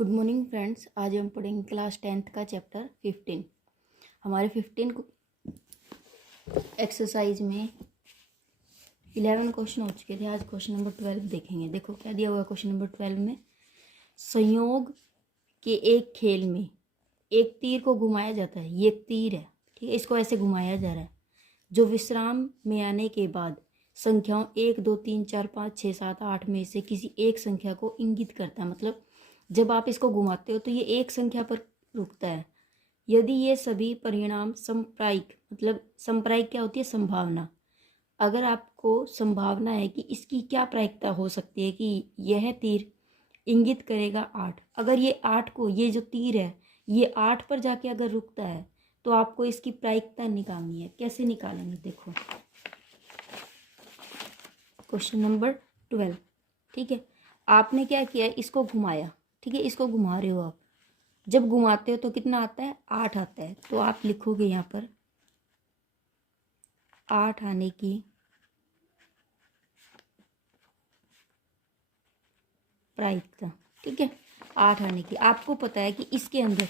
Good morning friends. आज हम पढ़ेंगे क्लास 10th का चैप्टर 15। हमारे 15 एक्सरसाइज में 11 क्वेश्चन हो चुके थे। आज क्वेश्चन नंबर 12 देखेंगे। देखो क्या दिया हुआ है क्वेश्चन नंबर 12 में। संयोग के एक खेल में एक तीर को घुमाया जाता है। ये एक तीर है, ठीक है, इसको ऐसे घुमाया जा रहा है जो विश्राम में आने के बाद संख्याओं 1 2 3 4 5 6 7 8 में से किसी एक संख्या को इंगित करता है। मतलब जब आप इसको घुमाते हो तो ये एक संख्या पर रुकता है। यदि ये सभी परिणाम संप्रायिक, मतलब संप्रायिक क्या होती है? संभावना। अगर आपको संभावना है कि इसकी क्या प्रायिकता हो सकती है कि यह तीर इंगित करेगा 8, अगर ये 8 को, ये जो तीर है ये 8 पर जाके अगर रुकता है तो आपको इसकी प्रायिकता निकालनी है। कैसे निकालेंगे? देखो क्वेश्चन नंबर 12, ठीक है। आपने क्या किया, इसको घुमाया, ठीक है, इसको घुमा रहे हो आप। जब घुमाते हो तो कितना आता है? 8 आता है। तो आप लिखोगे यहाँ पर 8 आने की प्रायिकता, ठीक है। 8 आने की आपको पता है कि इसके अंदर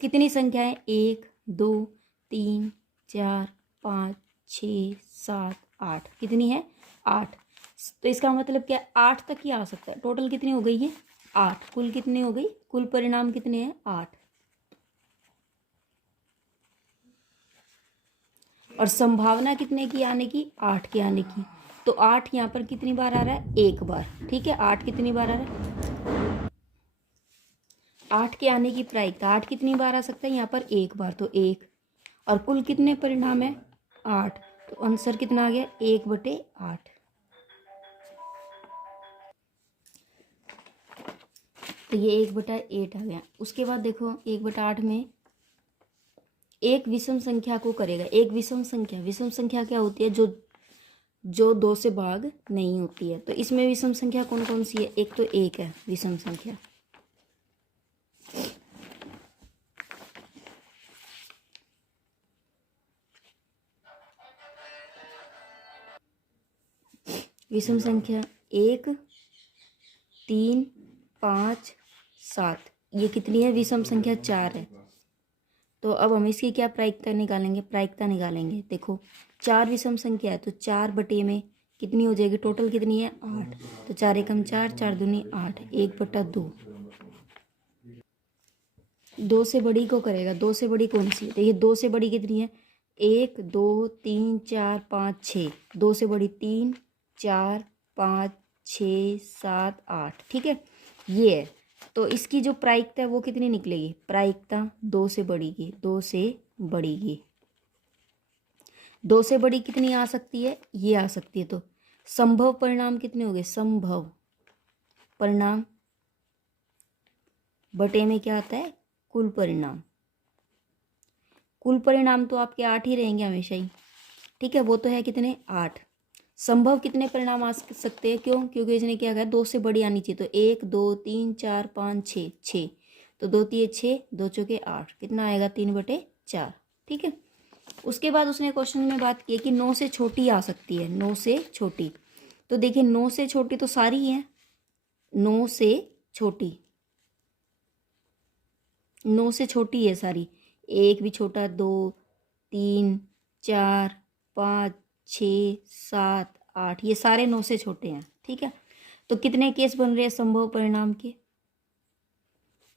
कितनी संख्याएं? 1 2 3 4 5 6 7 8। कितनी है? 8। तो इसका मतलब क्या? 8 तक ही आ सकता है। टोटल कितनी हो गई है? 8। कुल कितनी हो गई? कुल परिणाम कितने हैं? 8। और संभावना कितने की आने की? 8 के आने की। तो 8 यहाँ पर कितनी बार आ रहा है? एक बार, ठीक है। 8 कितनी बार आ रहा है? 8 के आने की प्रायिकता 8 कितनी बार आ सकता है? यहाँ पर एक बार, तो 1। और कुल कितने परिणाम है? 8। तो आंसर कितना आ गया? 1/8। तो ये 1/8 आ गया। उसके बाद देखो 1/8 में एक विषम संख्या को करेगा। एक विषम संख्या, विषम संख्या क्या होती है? जो 2 से भाग नहीं होती है। तो इसमें विषम संख्या कौन कौन सी है? एक तो 1 है विषम संख्या, विषम संख्या 1 3 5 7। ये कितनी है? विषम संख्या 4 है। तो अब हम इसकी क्या प्रायिकता निकालेंगे? प्रायिकता निकालेंगे। देखो 4 विषम संख्या है तो 4 बटे में कितनी हो जाएगी? टोटल कितनी है? 8। तो 4 एकम 4, 4 दूनी 8, 1/2। 2 से बड़ी को करेगा। 2 से बड़ी कौन सी है? देखिए 2 से बड़ी कितनी है? 1 2 3 4 5 6। 2 से बड़ी 3 4 5 6 7 8, ठीक है, ये है। तो इसकी जो प्रायिकता है वो कितनी निकलेगी? प्रायिकता 2 से बड़ी की, 2 से बड़ी की। 2 से बड़ी कितनी आ सकती है? ये आ सकती है। तो संभव परिणाम कितने हो गए? संभव परिणाम बटे में क्या आता है? कुल परिणाम। कुल परिणाम तो आपके 8 ही रहेंगे हमेशा ही, ठीक है। वो तो है कितने? 8। संभव कितने परिणाम आ सकते हैं? क्यों? क्योंकि इसने क्या कहा? 2 से बड़ी आनी चाहिए। तो 1 2 3 4 5 6, 6। तो 2 3 6, 2 चौके 8। कितना आएगा? 3/4, ठीक है। उसके बाद उसने क्वेश्चन में बात की कि 9 से छोटी आ सकती है। 9 से छोटी, तो देखिए 9 से छोटी तो सारी ही है। 9 से छोटी, 9 से छोटी है सारी। 1 भी छोटा, 2 3 4 5 6 7 8, ये सारे 9 से छोटे हैं, ठीक है। तो कितने केस बन रहे हैं संभव परिणाम के?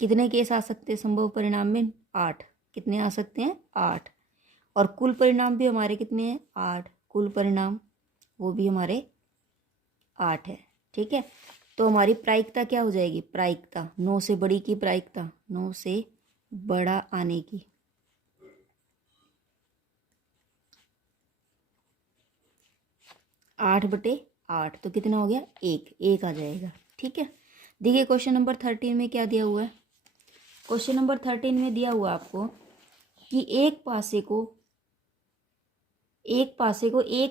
कितने केस आ सकते हैं संभव परिणाम में? 8। कितने आ सकते हैं? 8। और कुल परिणाम भी हमारे कितने हैं? 8। कुल परिणाम वो भी हमारे 8 है, ठीक है। तो हमारी प्रायिकता क्या हो जाएगी? प्रायिकता 9 से बड़ी की प्रायिकता, 9 से बड़ा आने की, 8/8। तो कितना हो गया? 1 आ जाएगा, ठीक है। देखिए क्वेश्चन नंबर 13 में क्या दिया हुआ है। क्वेश्चन नंबर 13 में दिया हुआ आपको कि एक पासे को एक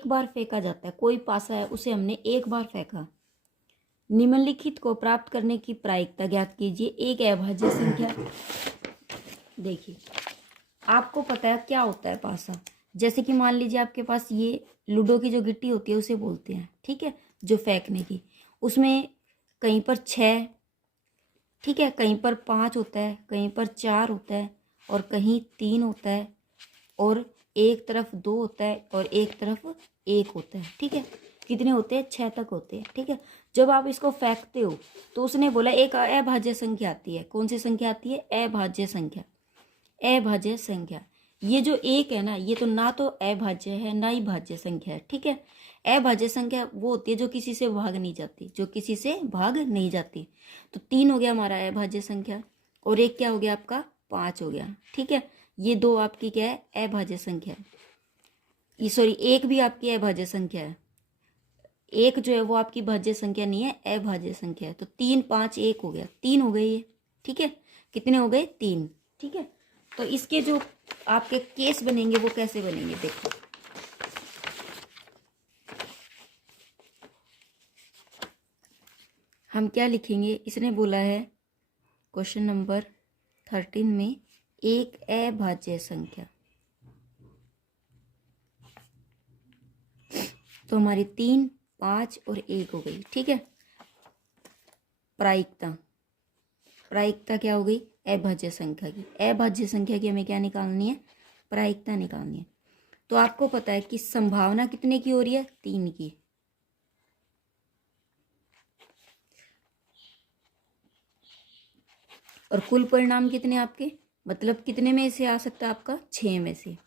बार फेंका जाता है। कोई पासा है, उसे हमने एक बार फेंका। निम्नलिखित को प्राप्त करने की प्रायिकता ज्ञात कीजिए। एक अभाज्य संख्या। देखिए आपको पता है क्या होता है पासा। जैसे कि मान लीजिए आपके पास ये लूडो की जो गिट्टी होती है उसे बोलते हैं, ठीक है, जो फेंकने की। उसमें कहीं पर 6 ठीक है, कहीं पर 5 होता है, कहीं पर 4 होता है, और कहीं 3 होता है, और एक तरफ 2 होता है, और एक तरफ 1 होता है। ठीक है, कितने होते हैं? 6 तक होते हैं। ठीक है, जब आप इसको फेंकते हो तो उसने बोला एक अभाज्य संख्या आती है। कौन सी संख्या आती है? अभाज्य संख्या। अभाज्य संख्या, ये जो 1 है ना, ये तो ना तो अभाज्य है ना ही भाज्य संख्या है। ठीक है, अभाज्य संख्या वो होती है जो किसी से भाग नहीं जाती, जो किसी से भाग नहीं जाती। तो 3 हो गया हमारा अभाज्य संख्या, और एक क्या हो गया आपका? 5 हो गया। ठीक है, ये 2 आपकी क्या है? अभाज्य संख्या है। सॉरी, 1 भी आपकी अभाज्य संख्या है। 1 जो है वो आपकी भाज्य संख्या नहीं है, अभाज्य संख्या है। तो 3 5 1 हो गया, 3 हो गए ये। ठीक है, कितने हो गए? 3। ठीक है, तो इसके जो आपके केस बनेंगे वो कैसे बनेंगे देखो। हम क्या लिखेंगे? इसने बोला है क्वेश्चन नंबर 13 में एक अभाज्य संख्या, तो हमारी 3 5 और 1 हो गई। ठीक है, प्रायिकता, प्रायिकता क्या हो गई? अभाज्य संख्या की। अभाज्य संख्या की हमें क्या निकालनी है? प्रायिकता निकालनी है। तो आपको पता है कि संभावना कितने की हो रही है? 3 की। और कुल परिणाम कितने आपके? मतलब कितने में से आ सकता है आपका? 6 में से।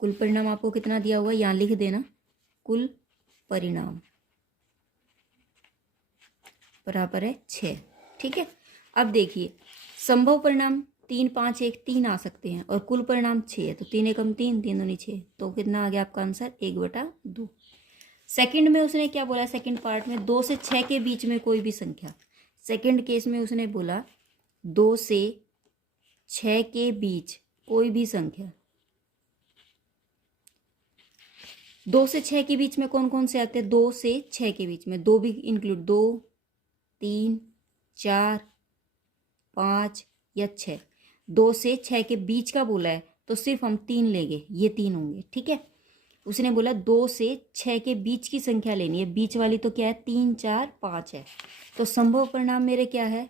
कुल परिणाम आपको कितना दिया हुआ है? यहाँ लिख देना, कुल परिणाम बराबर है 6। ठीक है, अब देखिए, संभव परिणाम 3 5 1 3 आ सकते हैं, और कुल परिणाम 6 है। तो 3 एकम 3 3 दूनी 6, तो कितना आ गया आपका आंसर? 1/2। सेकंड में उसने क्या बोला? सेकंड पार्ट में 2 से 6 के बीच में कोई भी संख्या। सेकंड केस में उसने बोला 2 से 6 के बीच कोई भी संख्या। 2 से 6 के बीच में कौन कौन से आते हैं? 2 से 6 के बीच में 2 भी इंक्लूड, 2 3 4 5 या 6। 2 से 6 के बीच का बोला है तो सिर्फ हम 3 लेंगे, ये 3 होंगे। ठीक है, उसने बोला 2 से 6 के बीच की संख्या लेनी है, बीच वाली तो क्या है? 3 4 5 है। तो संभव परिणाम मेरे क्या है?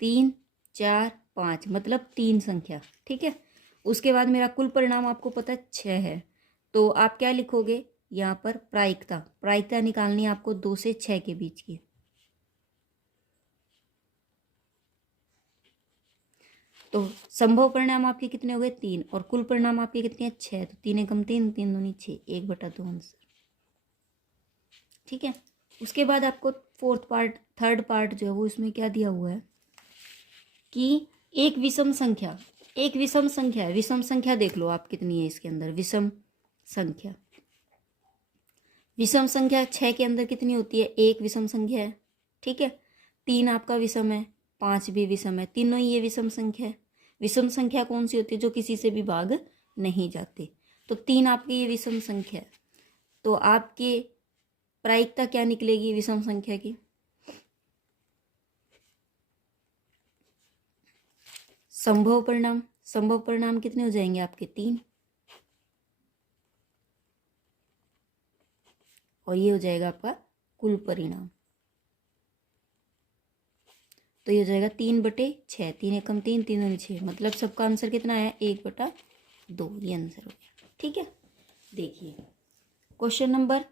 3 4 5, मतलब 3 संख्या। ठीक है, उसके बाद मेरा कुल परिणाम आपको पता है 6 है। तो आप क्या लिखोगे यहाँ पर? प्रायिकता। प्रायिकता निकालनी है आपको 2 से 6 के बीच की। तो संभव परिणाम आपके कितने हो गए? 3, और कुल परिणाम आपके कितने हैं? 6। तो 3 एकम 3 3 दूनी 6, 1/2 आंसर। ठीक है, उसके बाद आपको थर्ड पार्ट जो है वो इसमें क्या दिया हुआ है कि एक विषम संख्या, एक विषम संख्या है। विषम संख्या देख लो आप कितनी है इसके अंदर। विषम संख्या, विषम संख्या 6 के अंदर कितनी होती है? एक विषम संख्या है। ठीक है, 3 आपका विषम है, 5 भी विषम है, तीनों ही ये विषम संख्या है। विषम संख्या कौन सी होती है? जो किसी से भी भाग नहीं जाती। तो 3 आपकी ये विषम संख्या है। तो आपकी प्रायिकता क्या निकलेगी विषम संख्या की? संभव परिणाम, संभव परिणाम कितने हो जाएंगे आपके? 3, और ये हो जाएगा आपका कुल परिणाम। तो ये हो जाएगा 3/6, 3 एकम 3 3 दूनी 6, मतलब सबका आंसर कितना है? 1/2, ये आंसर हो गया। ठीक है, देखिए क्वेश्चन नंबर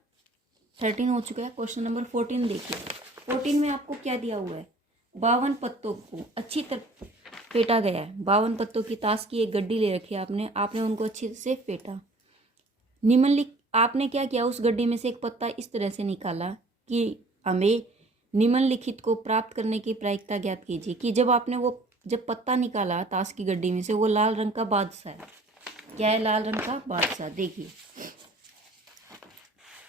13 हो चुका है। क्वेश्चन नंबर 14 देखिए। 14 में आपको क्या दिया हुआ है? 52 पत्तों को अच्छी तरह फेंटा गया है। 52 पत्तों की ताश की एक गड्डी ले रखी है आपने, आपने उनको अच्छे से फेंटा। निम्नलिखित, आपने क्या किया? उस गड्डी में से एक पत्ता इस तरह से निकाला कि हमें निम्नलिखित को प्राप्त करने की प्रायिकता ज्ञात कीजिए। कि जब आपने वो जब पत्ता निकाला ताश की गड्डी में से, वो लाल रंग का बादशाह है। क्या है? लाल रंग का बादशाह। देखिए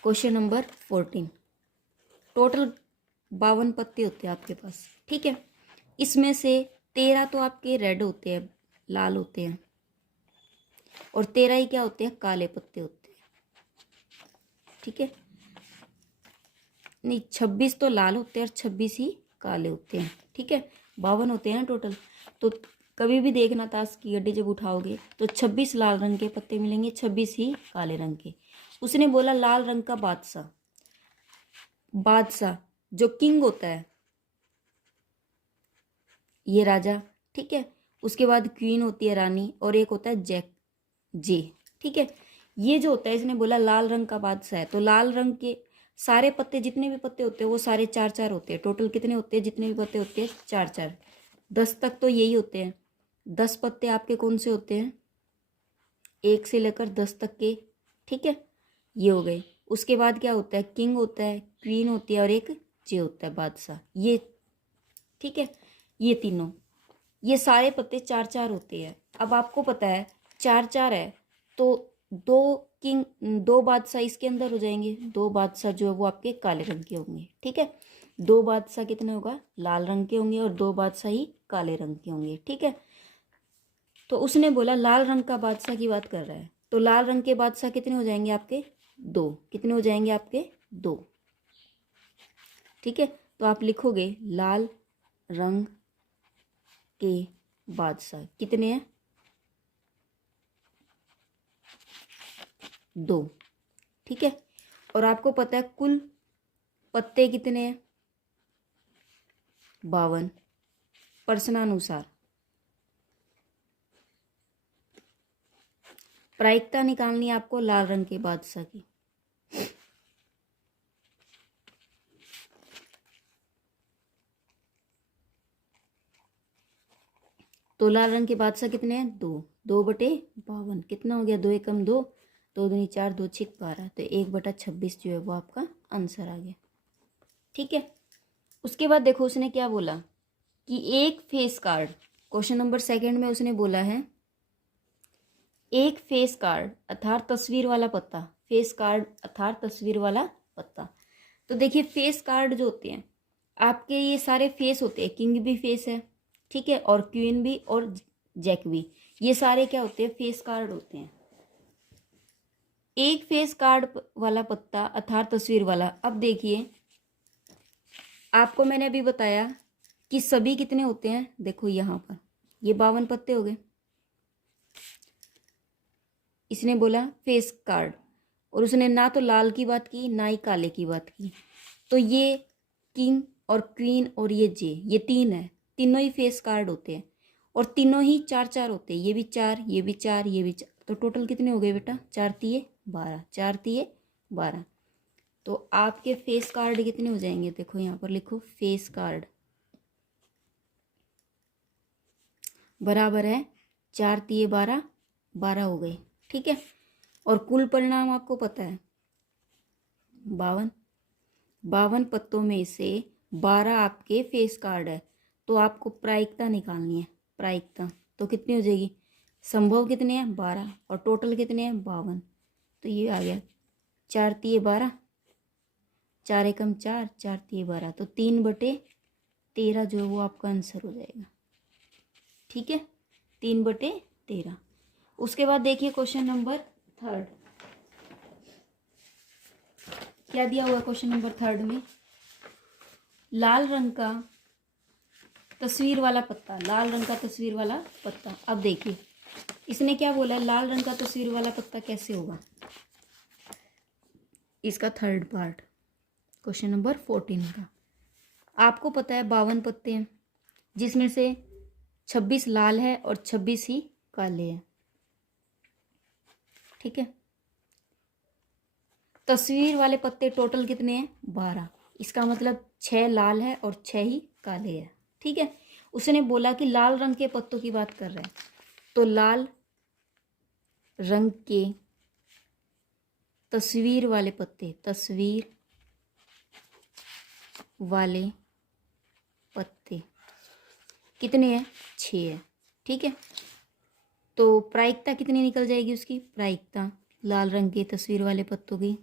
क्वेश्चन नंबर 14, टोटल 52 पत्ते होते हैं आपके पास। ठीक है, इसमें से 13 तो आपके रेड होते हैं, लाल होते हैं, और 13 ही क्या होते हैं? काले पत्ते होते हैं। ठीक है, नहीं 26 तो लाल होते हैं और 26 ही काले होते हैं। ठीक है, 52 होते हैं ना टोटल। तो कभी भी देखना ताश की गड्डी जब उठाओगे तो 26 लाल रंग के पत्ते मिलेंगे, 26 ही काले रंग के। उसने बोला लाल रंग का बादशाह, बादशाह जो किंग होता है ये राजा, ठीक है। उसके बाद क्वीन होती है रानी, और एक होता है जैक जे, ठीक है। ये जो होता है, इसने बोला लाल रंग का बादशाह है, तो लाल रंग के सारे पत्ते, जितने भी पत्ते होते हैं वो सारे 4-4 होते हैं। टोटल कितने होते हैं, जितने भी पत्ते होते हैं 4-4, 10 तक तो यही होते हैं। 10 पत्ते आपके कौन से होते हैं, 1 से लेकर 10 तक के, ठीक है, ये हो गए। उसके बाद क्या होता है, किंग होता है, क्वीन होती है, और एक जे होता है बादशाह, ये, ठीक है। ये तीनों, ये सारे पत्ते 4-4 होते हैं। अब आपको पता है 4-4 है, तो 2 किंग, 2 बादशाह इसके अंदर हो जाएंगे। 2 बादशाह जो है वो आपके काले रंग के होंगे, ठीक है। 2 बादशाह कितने होगा, लाल रंग के होंगे, और 2 बादशाह ही काले रंग के होंगे, ठीक है। तो उसने बोला लाल रंग का बादशाह की बात कर रहा है, तो लाल रंग के बादशाह कितने हो जाएंगे आपके, 2। कितने हो जाएंगे आपके, 2, ठीक है। तो आप लिखोगे लाल रंग के बादशाह कितने हैं, 2, ठीक है। और आपको पता है कुल पत्ते कितने हैं, 52 प्रश्नानुसार। प्रायिकता निकालनी है आपको लाल रंग के बादशाह की। तो लाल रंग के बादशाह कितने हैं, 2, 2/52, कितना हो गया, 2 एकम 2, 2 दूनी 4, 2 छिक 12, तो 1/26 जो है वो आपका आंसर आ गया, ठीक है। उसके बाद देखो उसने क्या बोला कि एक फेस कार्ड, क्वेश्चन नंबर 2 में उसने बोला है एक फेस कार्ड अर्थात तस्वीर वाला पत्ता, फेस कार्ड अर्थात तस्वीर वाला पत्ता। तो देखिए फेस कार्ड जो होते हैं आपके, ये सारे फेस होते हैं, किंग भी फेस है, ठीक है, और क्वीन भी, और जैक भी, ये सारे क्या होते हैं, फेस कार्ड होते हैं। एक फेस कार्ड वाला पत्ता अर्थात तस्वीर वाला। अब देखिए आपको मैंने अभी बताया कि सभी कितने होते हैं, देखो यहाँ पर ये 52 पत्ते हो गए। इसने बोला फेस कार्ड, और उसने ना तो लाल की बात की ना ही काले की बात की। तो ये किंग और क्वीन और ये जे, ये 3 है, तीनों ही फेस कार्ड होते हैं, और तीनों ही 4-4 होते हैं। ये भी 4, ये भी 4, ये भी 4, तो टोटल कितने हो गए बेटा, 4×3=12, 4×3=12। तो आपके फेस कार्ड कितने हो जाएंगे, देखो यहाँ पर लिखो फेस कार्ड बराबर है 4×3=12, 12 हो गए, ठीक है। और कुल परिणाम आपको पता है 52, 52 पत्तों में से 12 आपके फेस कार्ड है, तो आपको प्रायिकता निकालनी है। प्रायिकता तो कितनी हो जाएगी, संभव कितने हैं 12, और टोटल कितने हैं 52, तो ये आ गया 4×3=12, 4 एकम 4, 4×3=12, तो 3/13 जो है वो आपका आंसर हो जाएगा, ठीक है, 3/13। उसके बाद देखिए क्वेश्चन नंबर 3 क्या दिया हुआ है। क्वेश्चन नंबर 3 में लाल रंग का तस्वीर वाला पत्ता, लाल रंग का तस्वीर वाला पत्ता। अब देखिए इसने क्या बोला, लाल रंग का तस्वीर वाला पत्ता कैसे होगा, इसका 3rd पार्ट क्वेश्चन नंबर 14 का। आपको पता है 52 पत्ते हैं, जिसमें से 26 लाल है और 26 ही काले हैं, ठीक है। तस्वीर वाले पत्ते टोटल कितने हैं 12, इसका मतलब 6 लाल है और 6 ही काले हैं, ठीक है। उसने बोला कि लाल रंग के पत्तों की बात कर रहे हैं, तो लाल रंग के तस्वीर वाले पत्ते, तस्वीर वाले पत्ते कितने हैं, 6 है, ठीक है। तो प्रायिकता कितनी निकल जाएगी उसकी, प्रायिकता लाल रंग के तस्वीर वाले पत्तों की,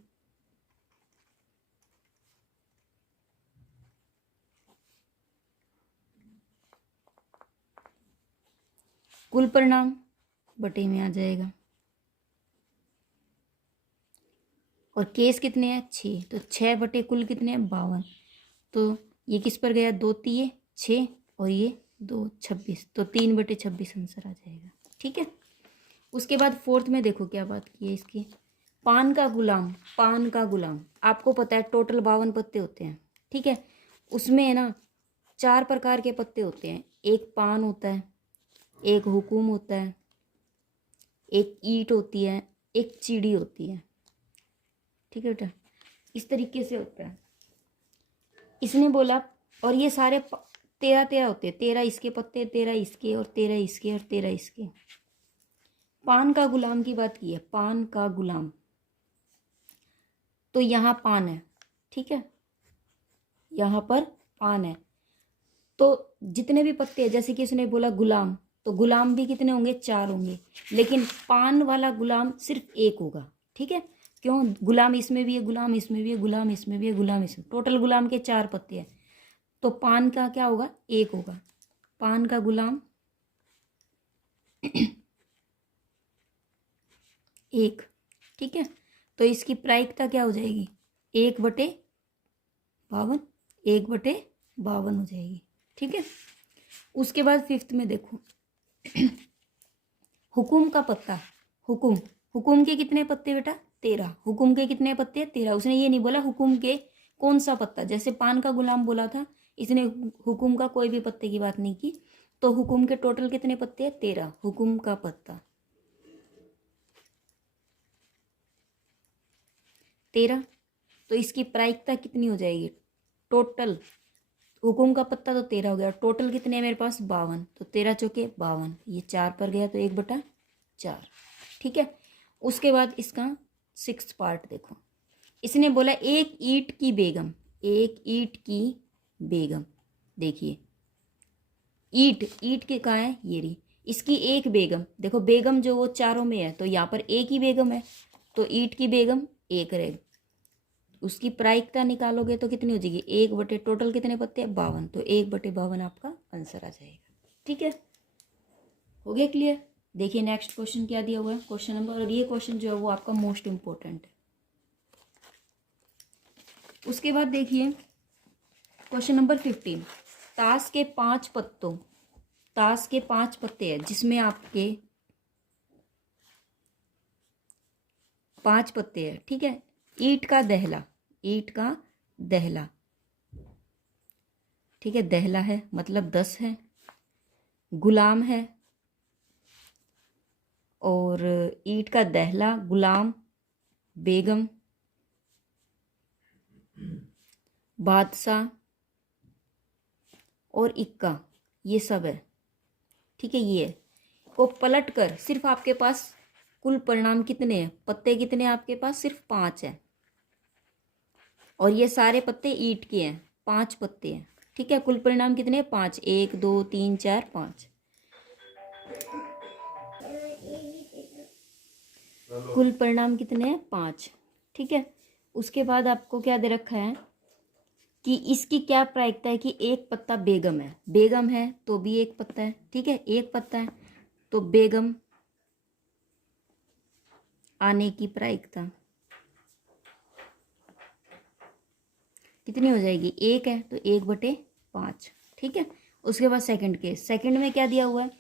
कुल परिणाम बटे में आ जाएगा, और केस कितने हैं 6, तो 6 बटे कुल कितने हैं 52, तो ये किस पर गया, 2×3 6, और ये 2 26, तो 3/26 आंसर आ जाएगा, ठीक है। उसके बाद 4th में देखो क्या बात की है इसकी, पान का गुलाम, पान का गुलाम, आपको पता है टोटल 52 पत्ते होते हैं, ठीक है। उसमें है ना 4 प्रकार के पत्ते होते हैं, एक पान होता है, एक हुकुम होता है, एक ईंट होती है, एक चिड़ी होती है, ठीक है बेटा। इस तरीके से होता है। इसने बोला, और ये सारे 13 होते हैं, 13 इसके पत्ते, 13 इसके, और 13 इसके, और 13 इसके। पान का गुलाम की बात की है, पान का गुलाम, तो यहाँ पान है, ठीक है, यहाँ पर पान है। तो जितने भी पत्ते हैं, जैसे कि उसने बोला गुलाम, तो गुलाम भी कितने होंगे, 4 होंगे, लेकिन पान वाला गुलाम सिर्फ एक होगा, ठीक है। क्यों, गुलाम इसमें भी है, गुलाम इसमें भी है, गुलाम इसमें भी है, गुलाम इसमें, टोटल गुलाम के 4 पत्ते हैं, तो पान का क्या होगा, एक होगा, पान का गुलाम एक, ठीक है। तो इसकी प्रायिकता क्या हो जाएगी, 1/52, 1/52 हो जाएगी, ठीक है। उसके बाद 5th में देखो, हुकुम का पत्ता, हुकुम, हुकुम के कितने पत्ते बेटा, 13, हुकुम के कितने पत्ते, 13। उसने ये नहीं बोला हुकुम के कौन सा पत्ता, जैसे पान का गुलाम बोला था, इसने हुकुम का कोई भी पत्ते की बात नहीं की। तो हुकुम के टोटल कितने पत्ते हैं, 13, हुकुम का पत्ता 13। तो इसकी प्रायिकता कितनी हो जाएगी, टोटल हुकुम का पत्ता तो 13 हो गया, टोटल कितने हैं मेरे पास, 52, तो 13 चौके 52, ये 4 पर गया तो 1/4, ठीक है। उसके बाद इसका 6th पार्ट देखो, इसने बोला एक ईंट की बेगम, एक ईंट की बेगम, देखिए ईंट, ईंट के कहाँ है, ये रही, इसकी एक बेगम, देखो बेगम जो वो चारों में है, तो यहाँ पर एक ही बेगम है, तो ईंट की बेगम एक रहेगी। उसकी प्रायिकता निकालोगे तो कितनी हो जाएगी, 1/, टोटल कितने पत्ते, 52, तो 1/52 आपका आंसर आ जाएगा, ठीक है। हो गया क्लियर। देखिए नेक्स्ट क्वेश्चन क्या दिया हुआ है, क्वेश्चन नंबर, और ये क्वेश्चन जो है वो आपका मोस्ट इंपॉर्टेंट है। उसके बाद देखिए क्वेश्चन नंबर 15, ताश के 5 पत्तों, ताश के 5 पत्ते हैं जिसमें आपके 5 पत्ते हैं, ठीक है। ईंट का दहला, ईंट का दहला, ठीक है, दहला है मतलब 10 है, गुलाम है, और ईंट का दहला, गुलाम, बेगम, बादशाह और इक्का, ये सब है, ठीक है। ये है, को पलट कर सिर्फ आपके पास कुल परिणाम कितने हैं, पत्ते कितने हैं आपके पास, सिर्फ 5 है, और ये सारे पत्ते ईंट के हैं, 5 पत्ते हैं, ठीक है। कुल परिणाम कितने हैं, 5, 1 2 3 4 5, कुल परिणाम कितने हैं, 5, ठीक है। उसके बाद आपको क्या दे रखा है कि इसकी क्या प्रायिकता है कि एक पत्ता बेगम है, बेगम है तो भी एक पत्ता है, ठीक है, एक पत्ता है, तो बेगम आने की प्रायिकता कितनी हो जाएगी, 1 है तो 1/5, ठीक है। उसके बाद सेकंड केस, सेकंड में क्या दिया हुआ है,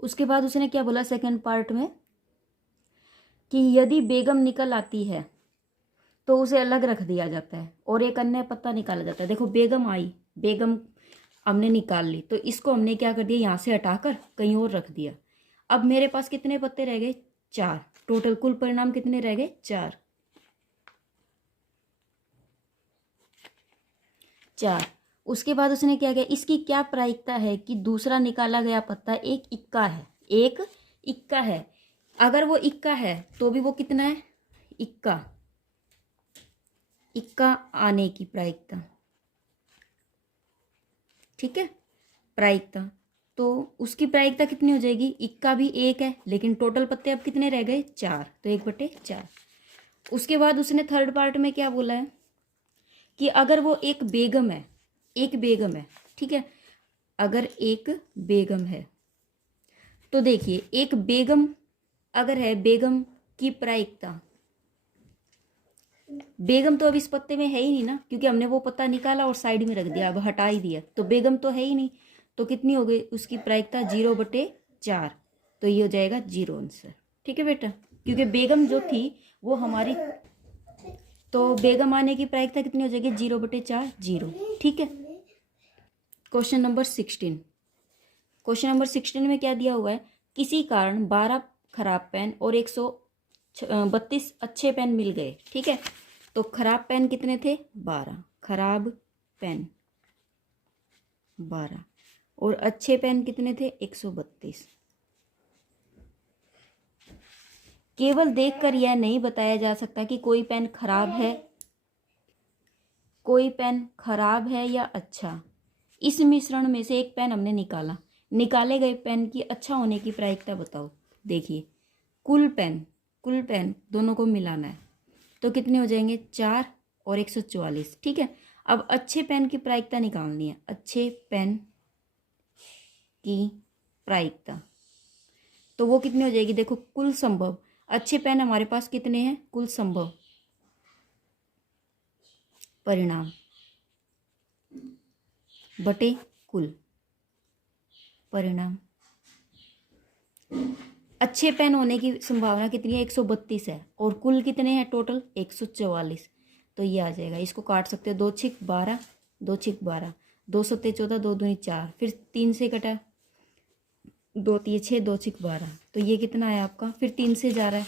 उसके बाद उसने क्या बोला सेकंड पार्ट में कि यदि बेगम निकल आती है तो उसे अलग रख दिया जाता है और एक अन्य पत्ता निकाला जाता है। देखो बेगम आई, बेगम हमने निकाल ली, तो इसको हमने क्या कर दिया, यहाँ से हटाकर कहीं और रख दिया। अब मेरे पास कितने पत्ते रह गए, 4, टोटल कुल परिणाम कितने रह गए, 4। उसके बाद उसने क्या किया, इसकी क्या प्रायिकता है कि दूसरा निकाला गया पत्ता एक इक्का है, एक इक्का है। अगर वो इक्का है तो भी वो कितना है, इक्का, इक्का आने की प्रायिकता, ठीक है, प्रायिकता। तो उसकी प्रायिकता कितनी हो जाएगी, इक्का भी 1 है लेकिन टोटल पत्ते अब कितने रह गए, 4, तो 1/4। उसके बाद उसने थर्ड पार्ट में क्या बोला है कि अगर वो एक बेगम है, एक बेगम है, ठीक है, अगर एक बेगम है तो देखिए एक बेगम अगर है, बेगम की प्रायिकता, बेगम तो अब इस पत्ते में है ही नहीं ना, क्योंकि हमने वो पत्ता निकाला और साइड में रख दिया, अब हटा ही दिया, तो बेगम तो है ही नहीं, तो कितनी हो गई उसकी प्रायिकता, 0/4, तो ये हो जाएगा 0 आंसर। ठीक है बेटा, क्योंकि बेगम जो थी वो हमारी, तो बेगम आने की प्रायिकता कितनी हो जाएगी, 0/4 0। ठीक है। Question number 16। क्वेश्चन नंबर 16 में क्या दिया हुआ है, किसी कारण 12 खराब पेन और 132 अच्छे पेन मिल गए। ठीक है, तो खराब पेन कितने थे, 12, खराब पेन 12 और अच्छे पेन कितने थे, 132। केवल देखकर यह नहीं बताया जा सकता कि कोई पेन खराब है, कोई पेन खराब है या अच्छा। इस मिश्रण में से एक पेन हमने निकाला, निकाले गए पेन की अच्छा होने की प्रायिकता बताओ। देखिए, कुल पेन दोनों को मिलाना है, तो कितने हो जाएंगे, 4 और 144। ठीक है, अब अच्छे पेन की प्रायिकता निकालनी है, अच्छे पेन की प्रायिकता, तो वो कितनी हो जाएगी, देखो कुल संभव, अच्छे पेन हमारे पास कितने हैं, कुल संभव परिणाम बटे कुल परिणाम। अच्छे पेन होने की संभावना कितनी है, 132 है, और कुल कितने हैं टोटल, 144। तो ये आ जाएगा, इसको काट सकते हो, 2 छिक 12, 2 छिक 12, 2 सत्ते 14, 2 दूनी 4, फिर 3 से कटा, 2 तिये 6, 2 छिक 12, तो ये कितना है आपका, फिर 3 से जा रहा है,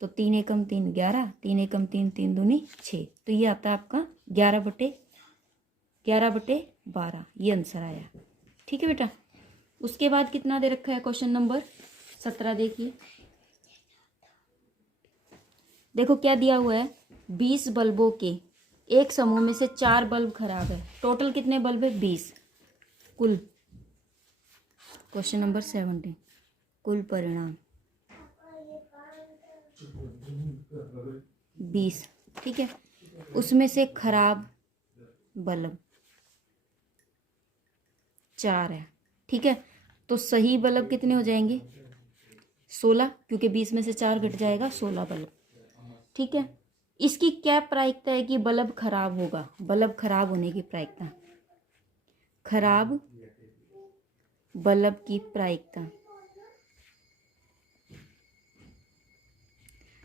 तो 3 एकम 3 11, 3 एकम 3, 3 दूनी 6, तो ये आता है आपका 11/12, ये आंसर आया। ठीक है बेटा, उसके बाद कितना दे रखा है, क्वेश्चन नंबर 17 देखिए, देखो क्या दिया हुआ है, 20 बल्बों के एक समूह में से 4 बल्ब खराब है, टोटल कितने बल्ब है, 20 कुल। क्वेश्चन नंबर 17, कुल परिणाम 20। ठीक है, उसमें से खराब बल्ब 4 है। ठीक है, तो सही बल्ब कितने हो जाएंगे, 16, क्योंकि 20 में से 4 घट जाएगा, 16 बल्ब। ठीक है, इसकी क्या प्रायिकता है कि बल्ब खराब होगा, बल्ब खराब होने की प्रायिकता, खराब बल्ब की प्रायिकता।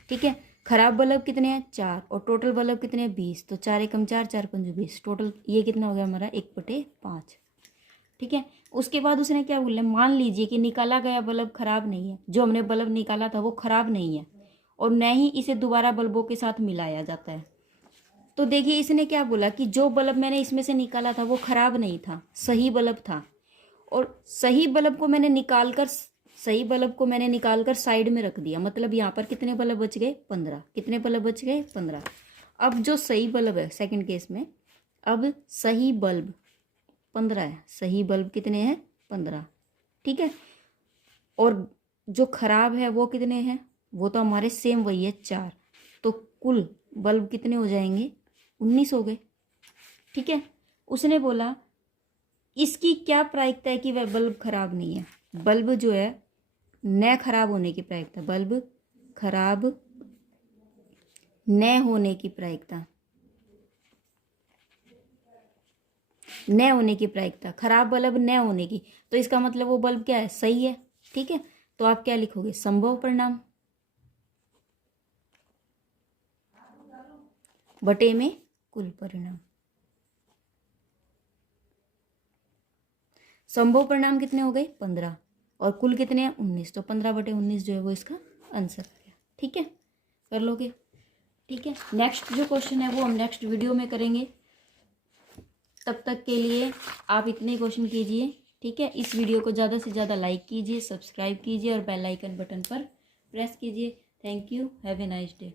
ठीक है, खराब बल्ब कितने हैं, 4, और टोटल बल्ब कितने हैं, 20, तो 4 एकम 4, 4 पंज 20, टोटल ये कितना हो गया हमारा, 1/5। ठीक है, उसके बाद उसने क्या बोला, मान लीजिए कि निकाला गया बल्ब खराब नहीं है, जो हमने बल्ब निकाला था वो खराब नहीं है, और न ही इसे दोबारा बल्बों के साथ मिलाया जाता है। तो देखिए, इसने क्या बोला कि जो बल्ब मैंने इसमें से निकाला था वो खराब नहीं था, सही बल्ब था, और सही बल्ब को मैंने निकाल कर साइड में रख दिया, मतलब यहाँ पर कितने बल्ब बच गए, 15। कितने बल्ब बच गए, 15। अब जो सही बल्ब है सेकंड केस में, अब सही बल्ब 15 है, सही बल्ब कितने हैं, 15। ठीक है, और जो खराब है वो कितने हैं, वो तो हमारे सेम वही है, 4, तो कुल बल्ब कितने हो जाएंगे, 19 हो गए। ठीक है, उसने बोला इसकी क्या प्रायिकता है कि वह बल्ब खराब नहीं है, बल्ब जो है न खराब होने की प्रायिकता, बल्ब खराब न होने की प्रायिकता, न होने की प्रायिकता, खराब बल्ब न होने की, तो इसका मतलब वो बल्ब क्या है, सही है। ठीक है, तो आप क्या लिखोगे, संभव परिणाम बटे में कुल परिणाम। संभव परिणाम कितने हो गए, 15, और कुल कितने हैं, 19, तो 15/19 जो है वो इसका आंसर आ गया। ठीक है, कर लोगे। ठीक है, नेक्स्ट जो क्वेश्चन है वो हम नेक्स्ट वीडियो में करेंगे, तब तक के लिए आप इतने क्वेश्चन कीजिए। ठीक है, इस वीडियो को ज़्यादा से ज़्यादा लाइक कीजिए, सब्सक्राइब कीजिए और बेल आइकन बटन पर प्रेस कीजिए। Thank you, have a nice day.